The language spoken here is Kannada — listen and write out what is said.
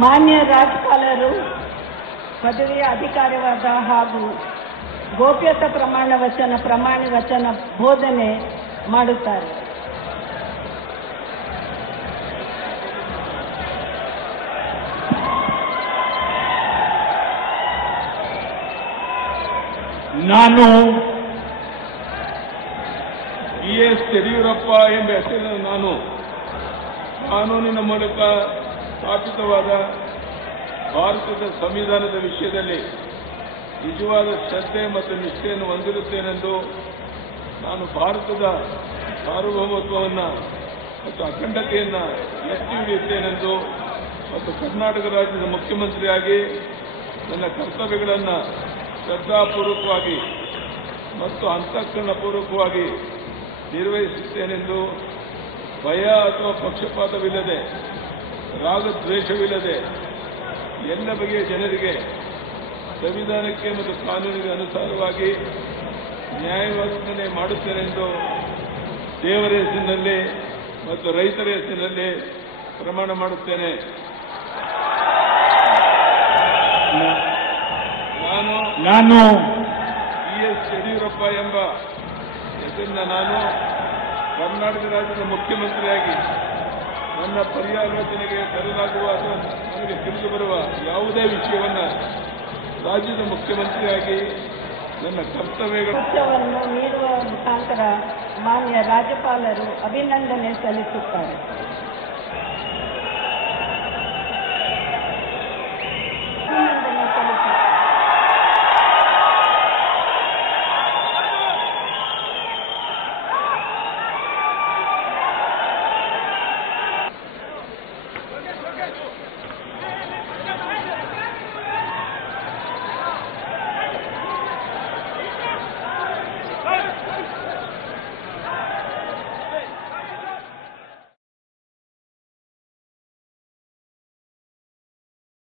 ಮಾನ್ಯ ರಾಜ್ಯಪಾಲರು ಪದವಿಯ ಅಧಿಕಾರವಾದ ಹಾಗೂ ಗೋಪ್ಯತಾ ಪ್ರಮಾಣ ವಚನ ಬೋಧನೆ ಮಾಡುತ್ತಾರೆ. ನಾನು ಎಸ್ ಯಡಿಯೂರಪ್ಪ ಎಂಬ ಹೆಸರಿನ ನಾನು ಕಾನೂನಿನ ಮೂಲಕ ಸ್ಥಾಪಿತವಾದ ಭಾರತದ ಸಂವಿಧಾನದ ವಿಷಯದಲ್ಲಿ ನಿಜವಾದ ಶ್ರದ್ಧೆ ಮತ್ತು ನಿಷ್ಠೆಯನ್ನು ಹೊಂದಿರುತ್ತೇನೆಂದು ನಾನು ಭಾರತದ ಸಾರ್ವಭೌಮತ್ವವನ್ನು ಮತ್ತು ಅಖಂಡತೆಯನ್ನು ಎತ್ತಿ ಹಿಡಿಯುತ್ತೇನೆಂದು ಮತ್ತು ಕರ್ನಾಟಕ ರಾಜ್ಯದ ಮುಖ್ಯಮಂತ್ರಿಯಾಗಿ ನನ್ನ ಕರ್ತವ್ಯಗಳನ್ನು ಶ್ರದ್ಧಾಪೂರ್ವಕವಾಗಿ ಮತ್ತು ಅಂತಃಕರಣಪೂರ್ವಕವಾಗಿ ನಿರ್ವಹಿಸುತ್ತೇನೆಂದು ಭಯ ಅಥವಾ ಪಕ್ಷಪಾತವಿಲ್ಲದೆ ರಾಗದ್ವೇಷವಿಲ್ಲದೆ ಎಲ್ಲ ಬಗೆಯ ಜನರಿಗೆ ಸಂವಿಧಾನಕ್ಕೆ ಮತ್ತು ಕಾನೂನಿಗೆ ಅನುಸಾರವಾಗಿ ನ್ಯಾಯವಾದನೆ ಮಾಡುತ್ತೇನೆಂದು ದೇವರ ಹೆಸರಿನಲ್ಲಿ ಮತ್ತು ರೈತರ ಹೆಸರಿನಲ್ಲಿ ಪ್ರಮಾಣ ಮಾಡುತ್ತೇನೆ. ನಾನು ಎಸ್ ಯಡಿಯೂರಪ್ಪ ಎಂಬ ಹೆಸರಿನ ನಾನು ಕರ್ನಾಟಕ ರಾಜ್ಯದ ಮುಖ್ಯಮಂತ್ರಿಯಾಗಿ ನನ್ನ ಪರ್ಯಾಲೋಚನೆಗೆ ತರಲಾಗುವ ಅಥವಾ ನನಗೆ ತಿಳಿದು ಬರುವ ಯಾವುದೇ ವಿಷಯವನ್ನು ರಾಜ್ಯದ ಮುಖ್ಯಮಂತ್ರಿಯಾಗಿ ನನ್ನ ಕರ್ತವ್ಯಗಳನ್ನು ನೀಡುವ ಮುಖಾಂತರ ಮಾನ್ಯ ರಾಜ್ಯಪಾಲರು ಅಭಿನಂದನೆ ಸಲ್ಲಿಸುತ್ತಾರೆ.